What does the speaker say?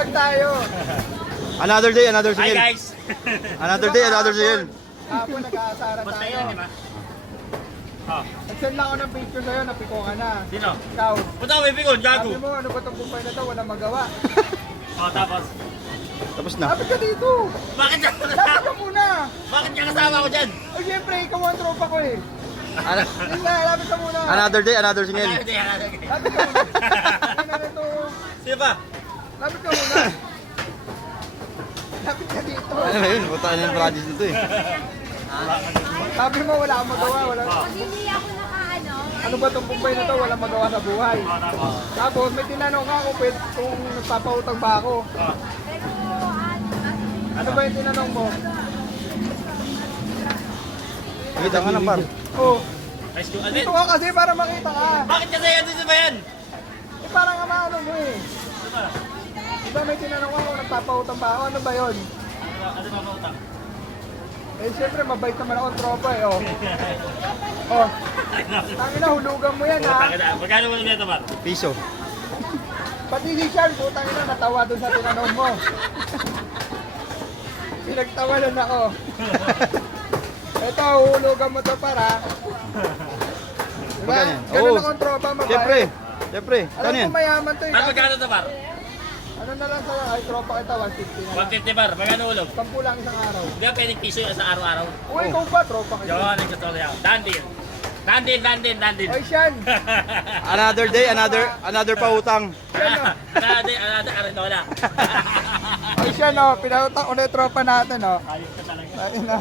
vlog tayo. Another day, another Hi singil. guys! Another day, another singil. Kahapon nag-aasaran Basta tayo. yun, di ba? Oh, Nag-send lang ako ng picture sa'yo, napiko ka na. sino? Ikaw. Punta ko, bibigod, gago! Sabi mo, ano ba itong kumpay na to? Walang magawa. Oh, tapos? Tapos na. Lapit ka dito. Bakit ka Lapit kasama? ka muna. Bakit ka kasama ko dyan? Ay, siyempre, ikaw ang tropa ko eh. Ano? Hindi na, lapit ka muna. Another day, another singil. Hindi, Lapit ka muna. Hindi na ito. Sino ba? Lapit ka muna. Lapit ka dito. Ano ba yun? Buta na yung project nito eh. Sabi mo, wala akong magawa. Wala. Pag hindi ako nakaano, Ano ba itong kumpay na to? Walang magawa sa buhay. Oh, tapos? Tapos, may tinanong ka kung nagpapautang ba ako. Oh. pero Ano ba yung tinanong mo? Kita ka ng par. Oh, High school, ano dito yun? ka kasi para makita ka. Bakit kasi yan? Dito ba yan? Eh, parang nga maano mo eh. Ano ba? Diba may tinanong ako kung nagpapautang ba ako? Ano ba yun? Ano ba ba utang? Eh, siyempre, mabait naman ako tropa eh. Oh. Oh. Tangina, hulugan mo yan ha. Magkano mo nito ba? Piso. Pati si Charles, putang ina, natawa dun sa tinanong mo. Pinagtawanan ako. Ito, hulugan mo to para. Diba? Magkano yan? Ganun Oo. akong tropa, mabait. Siyempre. Siyempre. Alam Kano ko yan? mayaman to eh. Par, magkano ito par? Ano na lang sa'yo, ay tropa kita, 150 na lang. 150 par, magkano ulog? 10 lang isang araw. Di ba pwedeng piso yan sa araw-araw? Uy, ikaw ba, tropa kita? Yun, ang gusto ko yan. Dandin. Dandin. Oy, Sean. Another day, another pautang. Another arenola. Oy, Sean, oh, pinautak ko na yung tropa natin, oh. Ayos ka talaga. Ayun na.